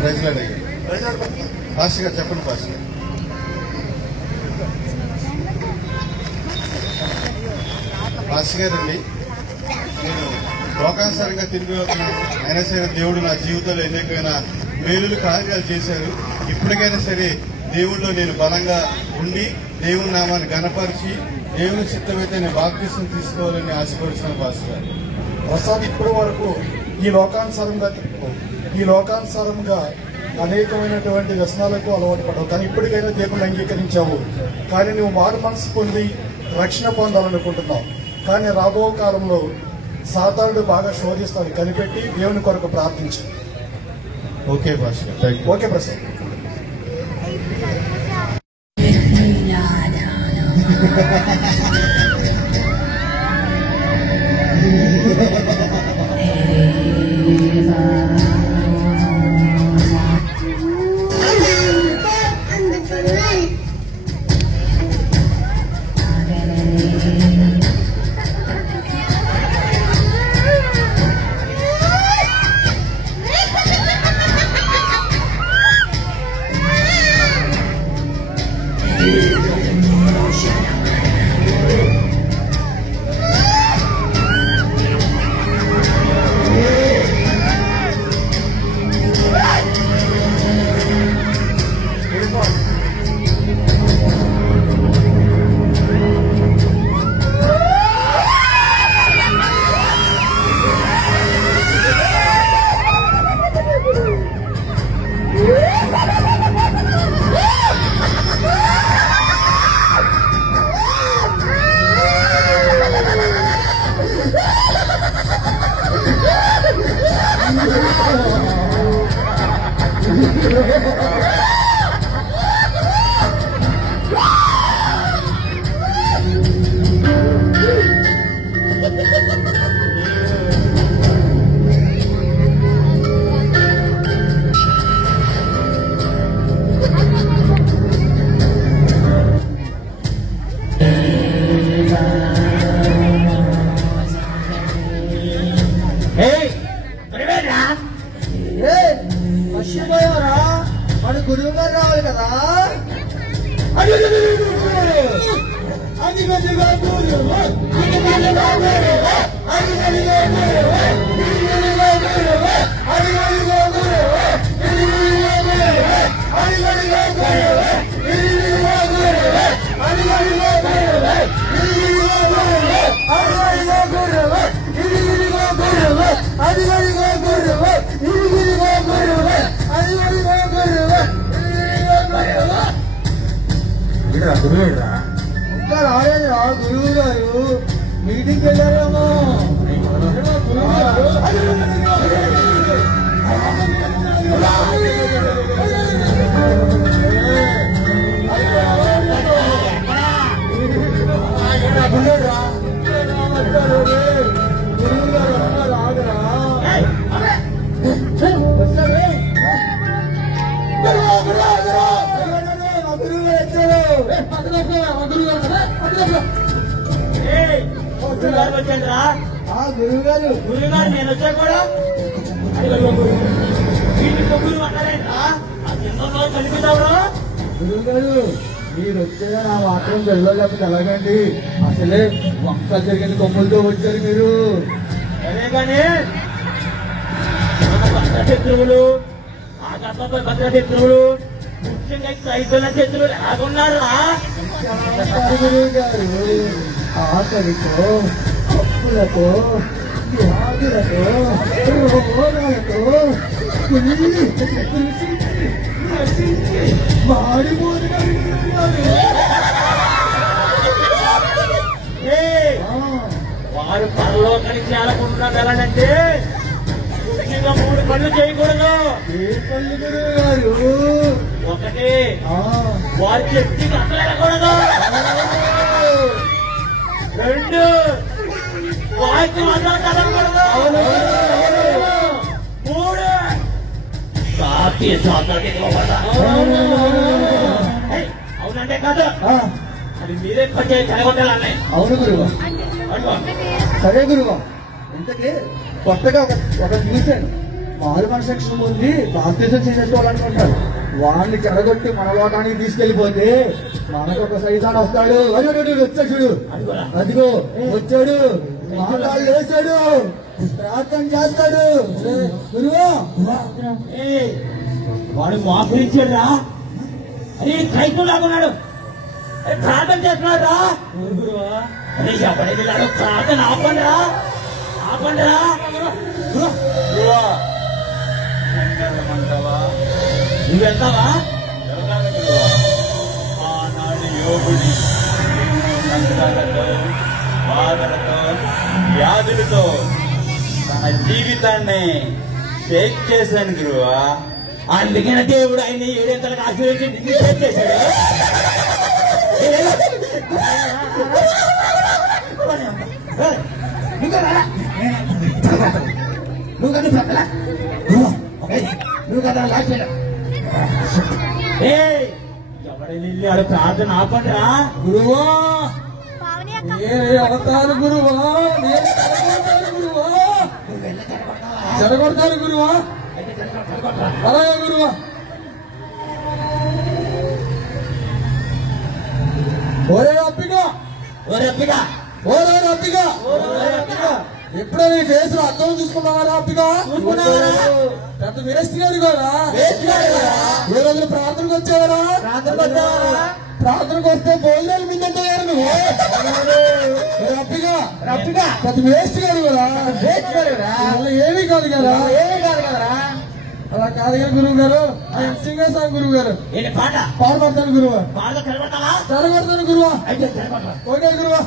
ప్రైజ్లాడ్ అయ్యారు. పాస్టర్ గారు చెప్పండి. పాస్టర్ గారు అండి, నేను లోకానుసారంగా తిరిగి వెళ్తున్నాను. అయినా సరే దేవుడు నా జీవితంలో అనేకమైన మేలులు కార్యాలు చేశారు. ఇప్పటికైనా సరే దేవుడిలో నేను బలంగా ఉండి దేవుని నామాన్ని గణపరిచి దేవుని చిత్తమైతే నేను బాప్తిసం తీసుకోవాలని ఆశపడుతున్నాను. పాస్టర్ గారు ప్రసాద్ ఇప్పటి వరకు ఈ లోకానుసారంగా అనేకమైనటువంటి వ్యసనాలకు అలవాటు పడవు, కానీ ఇప్పటికైనా దేవుని అంగీకరించావు. కానీ నువ్వు మారు మనసు పొంది రక్షణ పొందాలనుకుంటున్నావు. కానీ రాబో కాలంలో సాతానుడు బాగా శోధిస్తాడు, కనిపెట్టి దేవుని కొరకు ప్రార్థించు. ఓకే పాస్టర్ గారు. ఓకే ప్రసాద్. మన గురువు గారు రావాలి కదా. ఇంకా రాలేదురా గురువు గారు, మీటింగ్ వెళ్ళారేమో. గురువు గారు రాగరా గురువుగారు నేను వచ్చా కూడా గురువుగారు మీరు వచ్చేదా నా మాత్రం వెళ్ళలేకపోతే ఎలాగండి? అసలే మొక్కలు జరిగిన కొమ్ములతో వచ్చారు మీరు. అదే కానీ భద్రశత్రువులు భద్రశత్రువులు ముఖ్యంగా క్రైస్తవుల శత్రువులు ఎలాగున్నారు గురువు గారు? ఆకలితో, అప్పులతో, వ్యాధులతో, రోగాలతో వారు పరలోకానికి చేరకుండా వెళ్ళాలంటే ముఖ్యంగా 3 పనులు చేయకూడదు. ఏ పనులు గురువు గారు? ఒకటి, వారి శక్తికి అసలు వెళ్ళకూడదు. 2, వాయిద్యం అసలు కదలకూడదు. 3, సాటి స్వాతంత్రం ఇవ్వకూడదు. అవునంటే కాదు, అది మీరే కొంచెం చెడగొట్టాలన్నాయి. అవును గురువు. సరే గురువు, ఇంతకీ కొత్తగా ఒక చూశాను. మారు మనసు రక్షణ పొంది బాప్తిజం చేసేసుకోవాలనుకుంటారు. వాళ్ళని చెడగొట్టి మన లోకానికి తీసుకెళ్లిపోతే మనకు ఒక సైతాన్ వస్తాడు. వచ్చాడు చూడు, అదిగో వచ్చాడు, మాట్లాడు వేశాడు, ప్రార్థన చేస్తాడు. గురువా వాడు మోకరించాడురా, అరే కైకులాగా ఉన్నాడు, అరే ప్రార్థన చేస్తున్నాడు రా. అరే ఎవడే వెళ్ళాడు, ప్రార్థన ఆపండిరా, ఆపండిరా. నువ్వు వెళ్తావా? ఆనాడు యోగుడి కష్టాలతో, బాధలతో, వ్యాధులతో తన జీవితాన్ని షేక్ చేశాను గురువా. అందుకనే దేవుడు ఆయన 7 గంటలకు ఆశీర్వదించి నిన్ను షేక్ చేశాడు. ఎవడైనా వెళ్ళి ఆడ ప్రార్థన ఆపండిరా. గురువా అవుతాను గురువా, నేను గురువా, చెడగొడతాను గురువా, అలాగే గురువా. ఒరే అప్పిగా, ఓరే అప్పిగా, ఓరే అప్పిగా, ఎప్పుడో నీ ఫేస్ లో అర్థం చూసుకున్నావా అప్పిగా? పెద్ద వేస్ట్ గారు కదా, ఏ రోజులు ప్రార్థనకు వచ్చేవారా? ప్రార్థనకు వస్తే భోజనాలు మిందంటే నువ్వు అప్పిగా పెద్ద వేస్ట్ గారు కదా, ఏమీ కాదు కదా, అలా కాదు కదా గురువు గారు. ఆయన సింగర్ సాంగ్ గురువు గారు. ఏంటి పాట? పాడతాను గురువా, బాగా కనబడతావా? చెడగొడతాను గురువా. అయితే కనబడతా. ఓకే గురువా.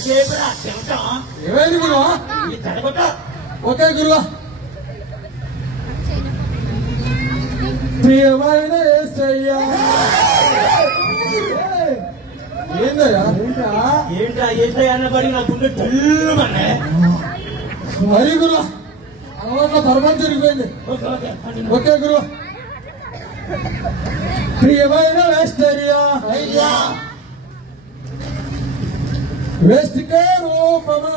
ఎంతసేపు రా చెమటం? ఏమైంది గురువా? ఈ చెడగొట్ట. ఓకే గురువా. ప్రియమైన యేసయ్యా. ఏందయ్యా? ఏంట్రా ఏంట్రా అన్నబడి నా గుండె డల్లుమనే. మరి గురువా అలవాట్లో పరమం జరిగిపోయింది. ఓకే గురువా. ప్రియమైన వేస్తయ్యా, వేస్ట్కే రూపమా,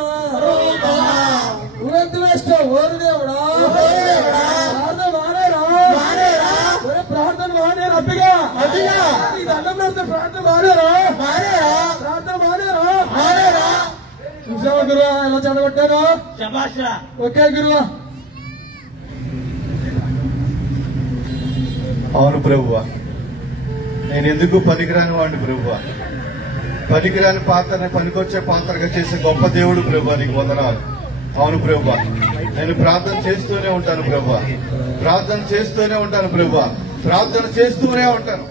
నువ్వెంత వేస్తావు ఓరు దేవుడా? ప్రార్థన మానేరా, ప్రార్థన మానేరా అప్పిగా, నీకు దండం పెడితే ప్రార్థన మానేరా, ప్రార్థన మానేరా. చూసావా గురువా ఎలా చెడగొట్టాను? శభాష్ రా. ఓకే గురువా. అవును ప్రభువా, నేను ఎందుకు పనికిరాని వాడిని ప్రభువా. పనికిరాని పాత్రని పనికొచ్చే పాత్రగా చేసే గొప్ప దేవుడు ప్రభువా, నీకు వందనాలు. అవును ప్రభువా, నేను ప్రార్థన చేస్తూనే ఉంటాను ప్రభువా, ప్రార్థన చేస్తూనే ఉంటాను ప్రభువా, ప్రార్థన చేస్తూనే ఉంటాను.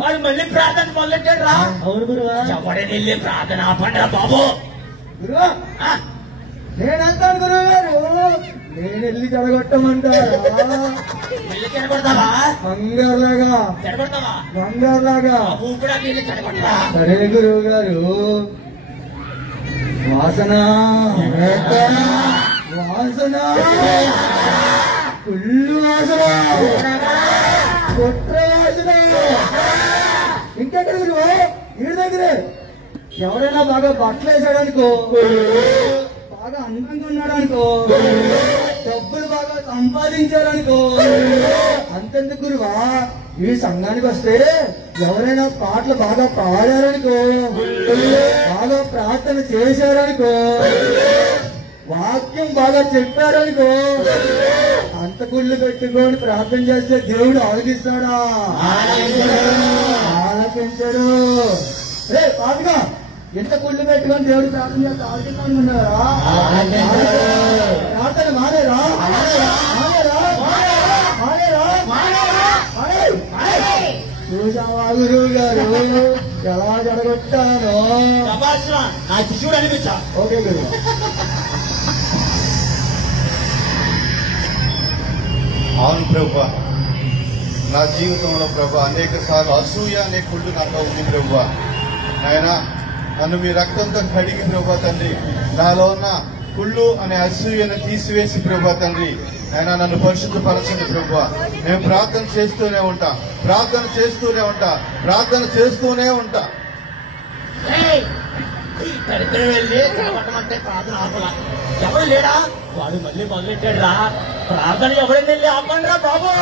వాడు మళ్ళీ ప్రార్థన మొదలెట్టాడు రా. అవును గురువా. ఎవడైనా వెళ్ళి ప్రార్థన ఆపండిరా బాబు. గురువా నేనంటాను గురువు గారు, నేను వెళ్ళి చెడగొట్టమంటారా? వెళ్ళి చెడగొడతావా? బంగారులాగా, చెడగొడతావా? బంగారులాగా. ఊపిడా వెళ్ళి చెడగొడతా. సరే గురువు గారు. వాసన వాసన కుళ్ళు వాసన, కుట్ర వాసన. ఇంకెక్కడ గురువు? వీడి దగ్గరే. ఎవరైనా బాగా బట్టలు వేసాడనుకో, బాగా అందంగా ఉన్నాడనుకో, డబ్బులు బాగా సంపాదించాడనుకో, అంతెందుకు గురువా, ఈ సంఘానికి వస్తే ఎవరైనా పాటలు బాగా పాడారనుకో, బాగా ప్రార్థన చేశారనుకో, వాక్యం బాగా చెప్పారనుకో, అంత గుళ్ళు పెట్టుకొని ప్రార్థన చేస్తే దేవుడు ఆలకిస్తాడా? ఆలకించడు. రే పాపగా ఎంత గుళ్ళు పెట్టుకొని దేవుడు ప్రార్థన చేస్తే ఆలకిస్తానుకున్నారా? ప్రార్థన మానేరా? చూసావా గురువు గారు ఎలా జరగొట్టానో? శభాష్ రా. నా శిష్యుడు అనిపించా. ఓకే గురు. అవును ప్రభువా, నా జీవితంలో ప్రభా అనేక సార్లు అసూయ అనే కుళ్ళు నాలో ఉంది ప్రభువా. నాయనా, నన్ను మీ రక్తంతో కడిగి ప్రభా తండ్రి నాలో ఉన్న కుళ్ళు అనే అసూయను తీసివేసి ప్రభా తండ్రి అయినా నన్ను పరిశుద్ధపరచండి ప్రభా. నేను ప్రార్థన చేస్తూనే ఉంటా, ప్రార్థన చేస్తూనే ఉంటా, ప్రార్థన చేస్తూనే ఉంటా. దరిద్రం వెళ్ళి కనబడమంటే ప్రార్థన ఆపలా. ఎవరు లేడా? వాడు మళ్ళీ మొదలెట్టాడు రా. ప్రార్థన ఎవరైనా వెళ్ళి ఆపండి రా బాబు.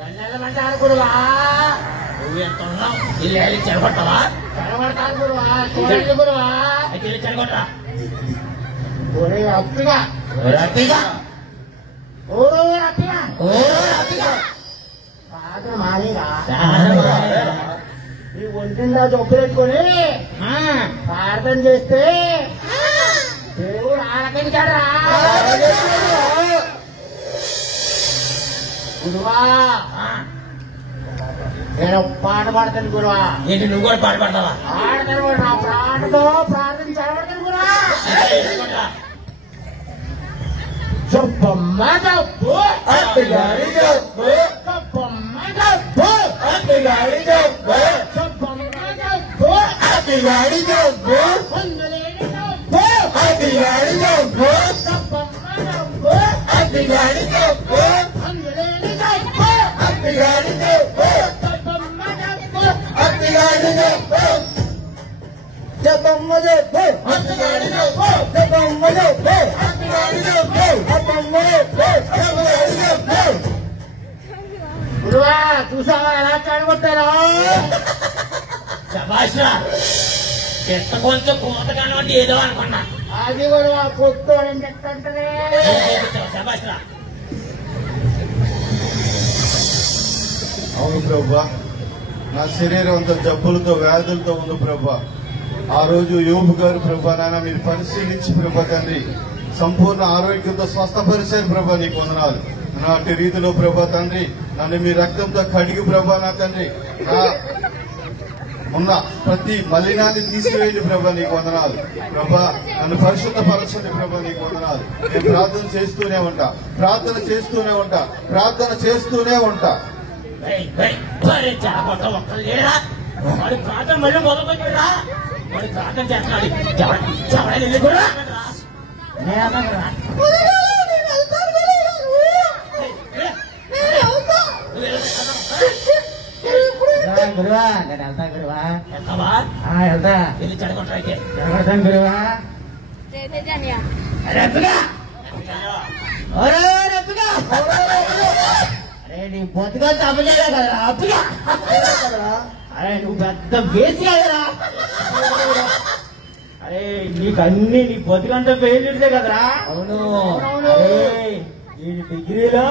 నన్నెళ్ళమంటారు గురువా. నువ్వు ఎంత ఉన్నావు? ఇల్లు వెళ్ళి చెడగొట్టవా? చెడగొడతాను గురువా. చూడండి గురువా. అయితే వెళ్ళి చెడగొట్టరా. ఒరే అప్పిగా, అప్పిగా, ఓరో అప్పిగా, ఓరో అప్పిగా. ప్రార్థన మానేరా. ఈ ఒంటిందా జబ్బు పెట్టుకొని ప్రార్థన చేస్తే దేవుడు ఆలకించాడా? గురువా నేను పాట పాడతాను గురువా. ఏంటి నువ్వు కూడా పాట పాడతావా? ఆడతాను కూడా నా ప్రాణతో ప్రార్థన చదవడతాను గురువా. చెప్పమ్మ చెప్పు అత్తగారి చెప్పు, చెప్పమ్మ చెప్పు అత్తగారి చెప్పు, చెప్పమ్మ చెప్పు అత్తగారి చెప్పు, పొందలేని చెప్పు అత్తగారి చెప్పు, చెప్పమ్మ చెప్పు అత్తగారి చెప్పు, పొందలేని చెప్పు అత్తగారి చెప్పు, చెప్పమ్మ చెప్పు అత్తగారి చెప్పు, చెప్పమ్మ చెప్పు అత్తగారి చెప్పు, చెప్పమ్మ చెప్పు అత్తగారి చెప్పు, చెప్పమ్మ చెప్పు అత్తగారి చెప్పు. గురువా చూసావా ఎలా చెడగొట్టారో? శభాష్రా, చెత్త కొంచెం కోతగానే అంటే ఏదో అనుకున్నా. అది గురువా కొట్టుకోవడం చెప్తుంటదే. శభాష్రా. అవును ప్రభా, నా శరీరం అంతా జబ్బులతో వ్యాధులతో ఉంది ప్రభా. ఆ రోజు యోబు గారు ప్రభా నాన్న మీరు పరిశీలించి ప్రభా తండ్రి సంపూర్ణ ఆరోగ్యంతో స్వస్థపరిచారు ప్రభా. నీకు వందనాలు. నాటి రీతిలో ప్రభా తండ్రి నన్ను మీ రక్తంతో కడిగి ప్రభా నా తండ్రి నా ఉన్న ప్రతి మలినాన్ని తీసివేయండి ప్రభా. నీకు వందనాలు ప్రభా. నన్ను పరిశుద్ధపరచండి ప్రభా. నీకు వందనాలు. నేను ప్రార్థన చేస్తూనే ఉంటా, ప్రార్థన చేస్తూనే ఉంటా, ప్రార్థన చేస్తూనే ఉంటా. ఒక్కరు లేరా? వాడి ప్రార్థన మళ్ళీ మొదలుపెట్టారా? వాడి ప్రార్థన చేస్తున్నాడు. ఎవరైనా వెళ్ళి కూడా గురువా నేను వెళ్తా గురువా. వెళ్తావా? వెళ్తా. వెళ్ళి చెడగొట్టరా అయితే. చెడగొడతాను గురువా. అరే నీ బతుగా తప్పలేదా కదా అప్పుగా. అరే నువ్వు పెద్ద వేసి కదరా. అరే నీకు అన్ని నీ బతుకంతా ఫెయిల్యూర్సే కదరా. అవును. ఈ డిగ్రీలో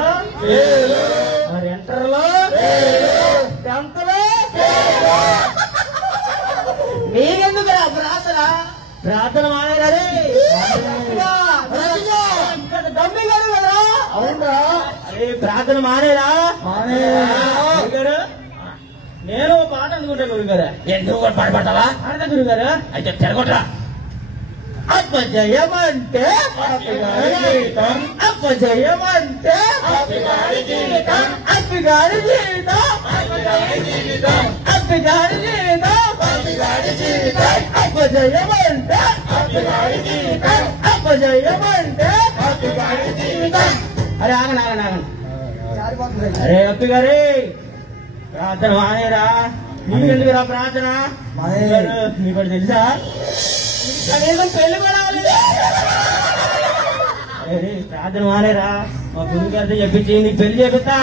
మరి ఇంటర్లో 10th లో నీకెందుకురా ప్రార్థన? ప్రార్థన మానేరే దమ్మి గారు కదా. అవునరా? అరే ప్రార్థన మానేరా. మానేగారు. నేను పాట అనుకుంటా గురుగారు. ఎందుకు కూడా పాడబడతావా? ఆడతా గురుగారు. అయితే తిరగొట్టరా. అపజయమంటే జీవితం, అపజయమంటే అప్పిగారి జీవితం, అప్పిగారి జీవితం, అప్పిగారి జీవితం, అప్పిగారి జీవితం, అపజయమంటే అప్పిగారి జీవితం, అపజయమంటే అప్పిగారి జీవితం. అరే ఆగండి ఆగండి ఆగండి. అరే అప్పిగారి ప్రార్థన మానేరా. నీకెందుకురా ప్రార్థన? నీకు తెలుసా కనీసం పెళ్లి కూడా అరే ప్రార్థన మానేరా. మా గురువు గారితో చెప్పించి నీకు పెళ్లి చేపిస్తా.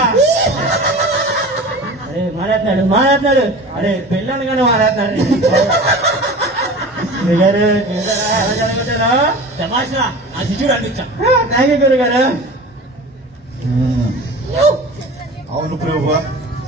అరే మానేస్తున్నాడు మానేస్తున్నాడు. అరే పెళ్లి అనగానే మానేస్తున్నాడు. గురుగారు ఎలా జరగొట్టారా? శభాష్రా, ఆ శిష్యుడు అందించా. థ్యాంక్ యూ గురుగారు. అవును ప్రభా,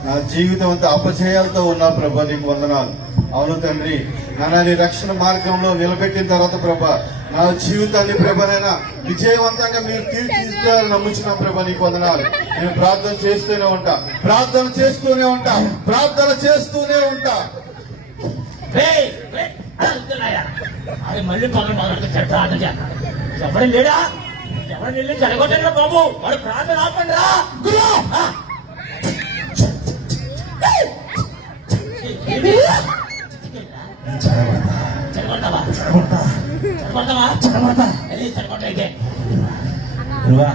నా జీవితం అంతా అపజయాలతో ఉన్నా ప్రభా. నీకు వందనాలు. అవును తండ్రి, నన్ను రక్షణ మార్గంలో నిలబెట్టిన తర్వాత ప్రభా నా జీవితాన్ని ప్రభనైనా విజయవంతంగా మీరు తీర్చిదిద్దాలని నమ్ముచున్నాం ప్రభా. నీకు వందనాలు. నేను ప్రార్థన చేస్తూనే ఉంటా, ప్రార్థన చేస్తూనే ఉంటా, ప్రార్థన చేస్తూనే ఉంటా. అది మళ్ళీ పనులు మొదలు ప్రార్థన చేస్తాడు. ఎవరైనా లేడా? ఎవరైనా వెళ్ళి జరగొట్టండి బాబు. వాడు ప్రార్థన ఆపండి రా. చెడగొడతావా వెళ్ళి చెడగొట్ట అయితే గురువా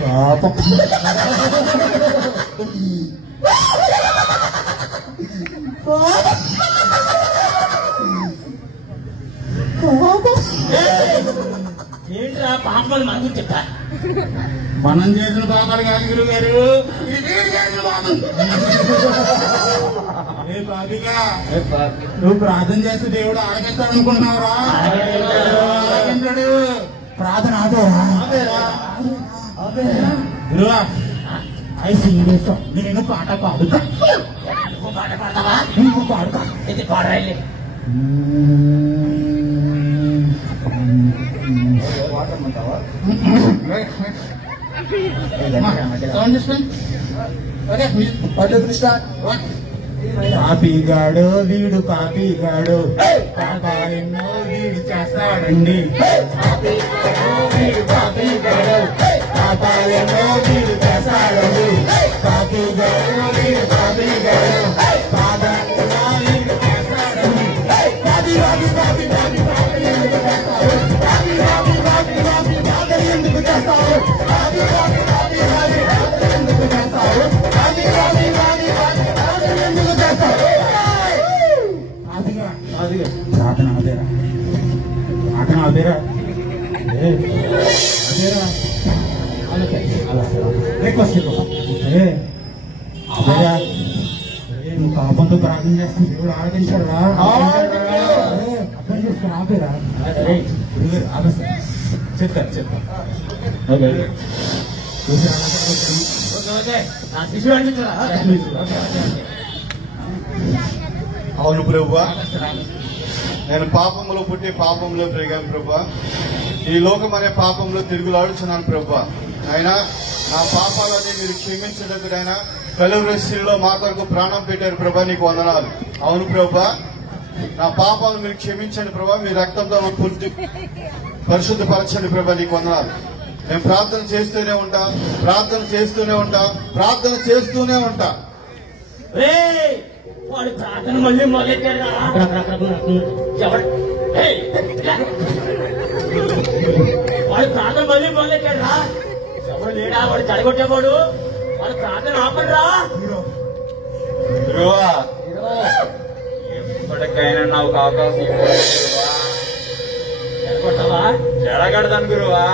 పాపం ఏంట్రా పాపలు మనకు చెప్తా మనం చేసిన పాపాలు కాదు గురువు గారు నువ్వు ప్రార్థన చేస్తే దేవుడు ఆలకిస్తాడు అనుకుంటున్నావురా ఆలకించాడు ప్రార్థన ఆపేరా గురువా అయితే చేస్తాం నేను పాట పాడుతా నువ్వు పాట పాడతావా నువ్వు పాడుతా ఇది పాడరాయి సౌండ్ సిస్టమ్ ఓకే కృష్ణ పాపిగాడు వీడు పాపిగాడు పాపాలెన్నో వీడు చేస్తాడండి పాపాలెన్నో వీడు చేస్తాడండి పాపిగాడు వీడు పాపిగాడు పాపాలెన్నో వీడు చేస్తాడండి పాపి పాపి పాపి పాపి పాపి ఎందుకు చేస్తావు పాపి పాపి పాపి పాపి పాపి ఎందుకు చేస్తావు పాపి పాపి పాపి పాపి పాపి ఎందుకు చేస్తావు పాపి పాపి పాపి పాపి ఎందుకు చేస్తావు ప్రార్థన అదేరా ప్రార్థన అదేరా అదేరా రిక్వెస్ట్ అదేరా నువ్వు పాపంతో ప్రార్థన చేస్తుంది దేవుడు ఆరాధించాడు రా అర్థం చేసుకుని ఆపేరా చెప్తారు ఓకే నా శిశువు అనిపించరా అవును ప్రభువా, నేను పాపంలో పుట్టి పాపంలో పెరిగాను ప్రభువా. ఈ లోకం అనే పాపంలో తిరుగులాడుచున్నాను ప్రభువా. అయినా నా పాపాలని మీరు క్షమించడానికి కలువరిలో మా కొరకు ప్రాణం పెట్టారు ప్రభా, నీకు వందనాలు. అవును ప్రభువా, నా పాపాలు మీరు క్షమించండి ప్రభా, మీ రక్తంతో పూర్తి పరిశుద్ధపరచండి ప్రభా, నీకు వందనాలు. నేను ప్రార్థన చేస్తూనే ఉంటా, ప్రార్థన చేస్తూనే ఉంటా, ప్రార్థన చేస్తూనే ఉంటా. వాడు ప్రార్థన మళ్ళీ మొదలెట్టాడు వాడు ప్రార్థన మళ్ళీ మొదలెట్టాడు రా. ఎవరు లేడా వాడు చెడగొట్టేవాడు, వాడు ప్రార్థన ఆపడు రా. గురువా ఎప్పటికైనా నాకు అవకాశం చెడగొట్టావా? చెడగడతాను గురువా.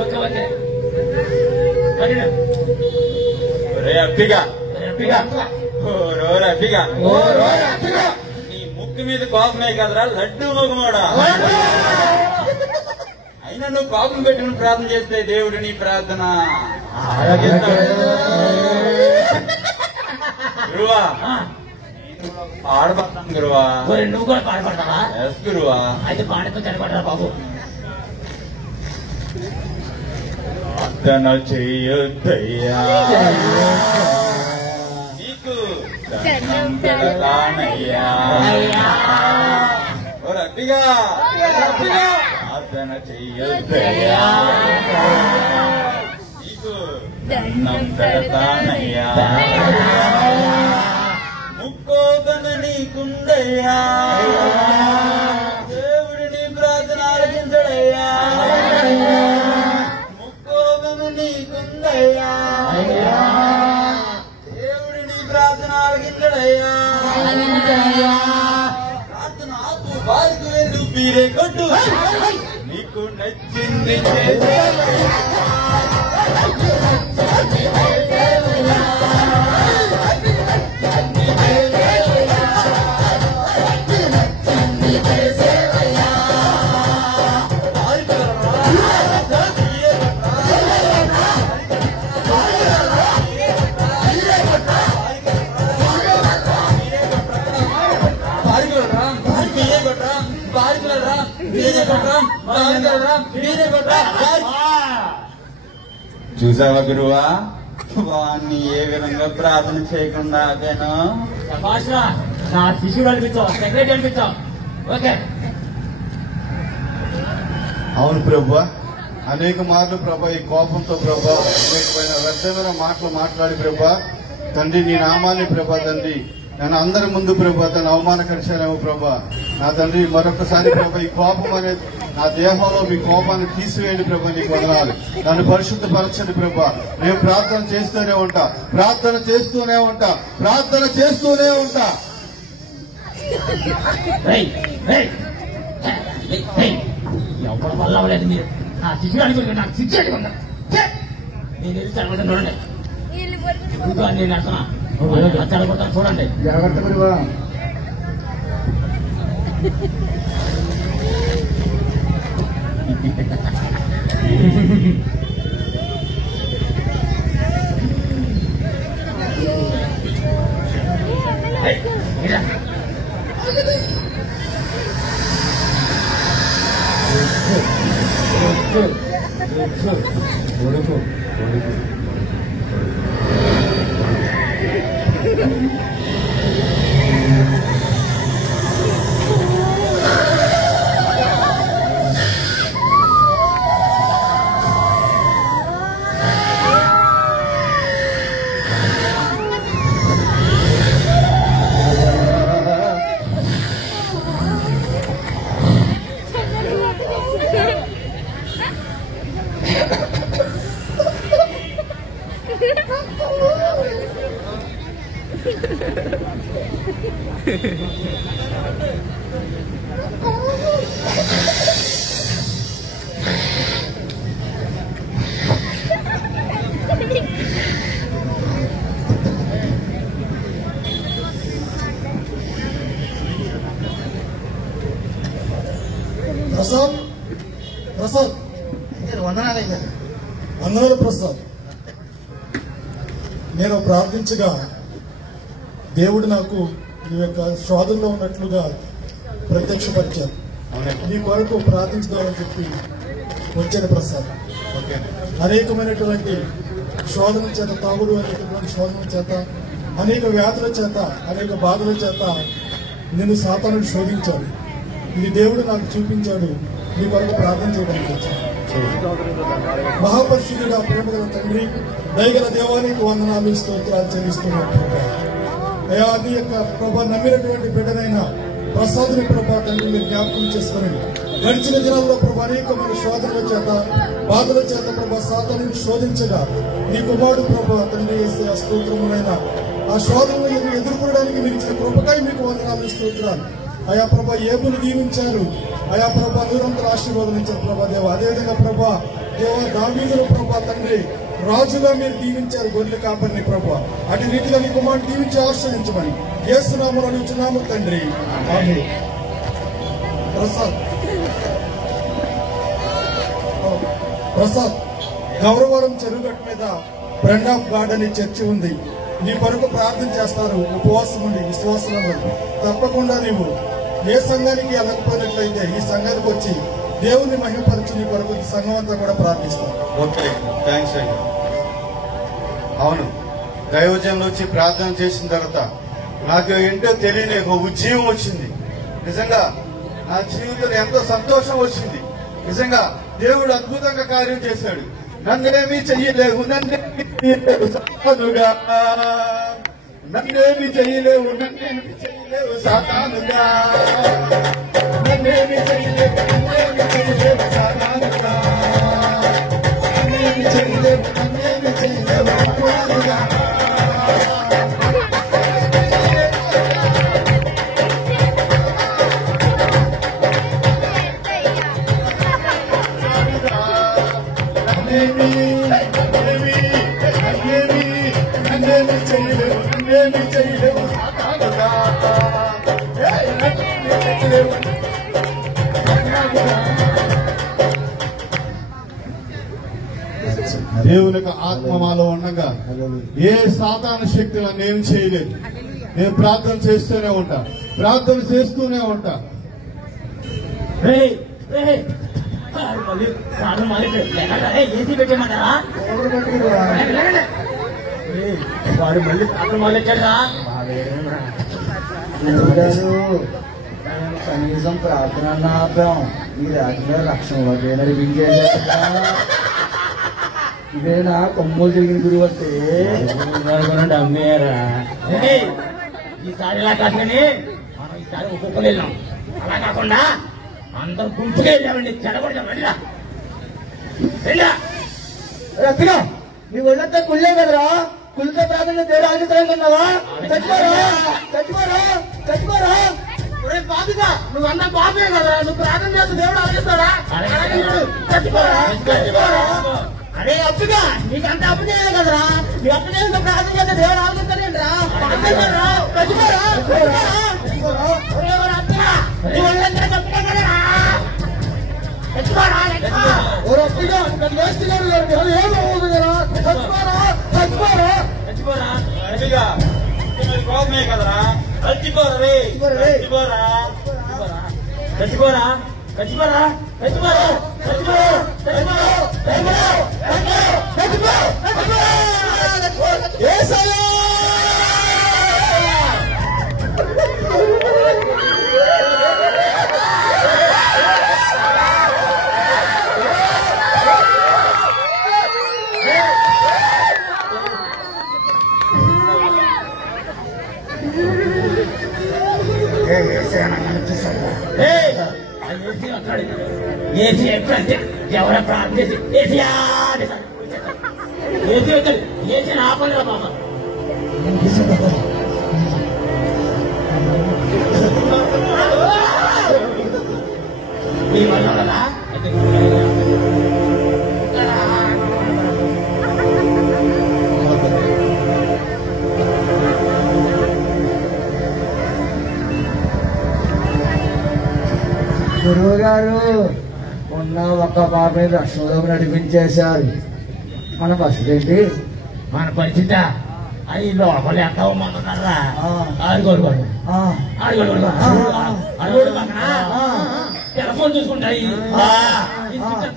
Okay okay continue. ఒరే అప్పిగా నీ ముక్కు మీద కోపమే కదరా లడ్డు మొగమోడా. అయినా నువ్వు కోపం పెట్టుకుని ప్రార్థన చేస్తే దేవుడు నీ ప్రార్థన గురువా. పాడబడతాను గురువా. నువ్వు కూడా పాడపడతావా? ఎస్ గురువా. అయితే పాడతో చెడగొట్టరా బాబు. ప్రార్థన చెయ్యొద్దయ్యా నీకు దండం పెడతానయ్యా. ఓ రప్పిగా ప్రార్థన చెయ్యొద్దయ్యా నీకు దండం పెడతానయ్యా. ముక్కోపన నీకుందయ్యా, దేవుడిని ప్రార్థన ఆలకించడయ్యా. నీకుందయ్యా, దేవుడిని ప్రార్థన ఆలకించడయ్యా. ప్రార్థన ఆపు, వారికి వెళ్ళు, పీరే కొట్టు, నీకు నచ్చింది చూసావా గురువా, వాణ్ణి ఏ విధంగా ప్రార్థన చేయకుండా ఆగాను. నా శిశువుడు అనిపించావు, సెక్రటరీ అనిపించావు. ఓకే అవును ప్రభువా, అనేక మార్లు ప్రభా ఈ కోపంతో ప్రభా అనేకమైన వ్యర్థమైన మాటలు మాట్లాడి ప్రభా తండ్రి నీ నామాన్ని ప్రభా తండ్రి నన్ను అందరి ముందు ప్రభా తను అవమానకరిచానేమో ప్రభా నా తండ్రి మరొకసారి ప్రభా ఈ కోపం అనేది నా దేహంలో మీ కోపాన్ని తీసివేయండి ప్రభా నీకు వందనాలు నన్ను పరిశుద్ధపరచండి ప్రభా నేను ప్రార్థన చేస్తూనే ఉంటా ప్రార్థన చేస్తూనే ఉంటా ప్రార్థన చేస్తూనే ఉంటా. ఎవరి వల్ల అవ్వలేదు మీరు నా శిష్యుడు అనుకుంటే నాకు శిక్ష అనుకుంటా నేను వెళ్ళి చదవడం చూడండి నేను అసలు చదవతాను చూడండి జాగ్రత్త గురువా. ప్రసాద్ ప్రసాద్ వందనాలు ప్రసాద్. నేను ప్రార్థించగా దేవుడు నాకు ఈ యొక్క శోధనలో ఉన్నట్లుగా ప్రత్యక్షపరిచారు. నీ కొరకు ప్రార్థించుదామని చెప్పి వచ్చాను ప్రసాద్. అనేకమైనటువంటి శోధన చేత తాగుడు అనేటటువంటి శోధన చేత అనేక వ్యాధుల చేత అనేక బాధల చేత నేను సాతానుడు శోధించాడు. ఇది దేవుడు నాకు చూపించాడు. నీ కొరకు ప్రార్థన చేయడానికి వచ్చాను. మహాపరిశుద్ధుడా ప్రేమగల తండ్రి దయగల దేవానికి వందనాలు స్తోత్రాలు చెల్లిస్తున్నాను. అయ్యా నీ యొక్క ప్రభా నమ్మినటువంటి బిడ్డనైన ప్రసాదుని ప్రభా తండ్రి మీరు జ్ఞాపకం చేసుకుని గడిచిన దినాల్లో ప్రభా అనేకమైన శోధనల చేత బాధల చేత ప్రభా సాతానుని శోధించగా నీ కుమారుడు ప్రభా తండ్రి వేసే ఆ స్తోత్రములైన ఆ శోధనలు ఎదుర్కొనడానికి మీరు ఇచ్చిన కృపకై మీకు వందనాలు స్తోత్రాలు. అయా ప్రభా ఏబును దీవించారు. అయా ప్రభా నిరంతర ఆశీర్వాదం ఇచ్చారు ప్రభా దేవ. అదేవిధంగా ప్రభా దేవ దావీదును ప్రభా తండ్రి రాజుగా మీరు దీవించారు గొర్రెల కాపరిని ప్రభా. అటు రీతిగా నీ కుమారుడు దీవించి ఆశ్రయించమని యేసునామములో అడుగుచున్నాము తండ్రి. ఆమేన్. ప్రసాద్ గౌరవరం చెరువుగట్టు మీద ఫ్రెండ్ ఆఫ్ గాడ్ అనే చర్చి ఉంది. నీ కొరకు ప్రార్థన చేస్తారు. ఉపవాసం ఉండి విశ్వాసంలో తప్పకుండా నీవు ఏ సంఘానికి వెళ్ళకపోయినట్లయితే ఈ సంఘానికి వచ్చి దేవుని మహిమపరచు. నీ కొరకు సంఘం అంతా కూడా ప్రార్థిస్తాం. ఓకే థ్యాంక్స్ అండి. అవును దైవజనంలో వచ్చి ప్రార్థన చేసిన తర్వాత నాకు ఏంటో తెలియని ఒక ఉజ్జీవం వచ్చింది. నిజంగా నా జీవితంలో ఎంతో సంతోషం వచ్చింది. నిజంగా దేవుడు అద్భుతంగా కార్యం చేశాడు. నన్నేమీ చెయ్యలేవు నన్నేమీ చెయ్యలేవు సాతానుగా నన్నేమీ చెయ్యలేవు నన్నేమీ చెయ్యలేవు సాతానుగా నన్నేమీ చెయ్యలేవు నన్నేమీ చెయ్యలేవు సాతానుగా నన్నేమీ చెయ్యలేవు నన్నేమీ చెయ్యలేవు సాతానుగా దేవుని యొక్క ఆత్మ మాలో ఉండగా ఏ సాతాను శక్తి నన్ను ఏం చేయలేదు. నేను ప్రార్థన చేస్తూనే ఉంటా ప్రార్థన చేస్తూనే ఉంటా. ఏసీ పెట్టేయమంటారా? వాడు మళ్ళీ ప్రార్థన మొదలెట్టాడా? కనీసం ప్రార్థన ఆపాం. ఈ రాజ్యం రక్షణలోకి నడిపించేసా. ఇదేనా కొమ్మలు తిరిగిన గురువు అంటే అమ్మేరా. ఈసారి ఇలా కాదు కానీ మనం ఈసారి ఒక్కొక్కరు వెళ్ళాం. అలా కాకుండా అందరు గుంపుగా వెళ్ళామండి. చెడగొడదాం. వెళ్ళా రత్తిగా నీ ఒళ్ళంతా కుళ్ళే కదరా. కుళ్ళతో ప్రార్థన దేవుడు ఆగిపోతున్నావా? చచ్చిపోరా. బాబుగా నువ్వు అన్న బాబే కదా. నువ్వు ప్రార్థన చేస్తే దేవుడు ఆలోచిస్తాడా? చచ్చిపోరా. అరే అప్పుగా నీకంత అప్పు చేయాలి కదరా. నీ అప్పు చేసిన ప్రార్థన చేస్తే దేవుడు ఆలోచిస్తాడేంట్రా? చచ్చిపోరా. నీ ఒళ్ళంతా చెప్పుకో కదరా. చచ్చిపోరా. కోపమే కదరా. ఏసీ ఎప్పుడంటే ఎవరో ప్రార్థన చేసి ఏసీయా ఏసీ వచ్చాడు. ఏసీ ఆపండి రా బాబా. మీ వల్ల కదా గురువు గారు ఉన్న ఒక్క పాపని రక్షణలోకి నడిపించేశారు. మన పరిస్థితి ఏంటి? మన పరిస్థితి అది లోపల ఎంత మందున్నారా. ఆడుకోడు టెలిఫోన్ చూసుకుంటాయి.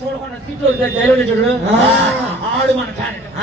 చూడకుండా సీట్లు చూడు. ఆడు మన క్యారెక్టర్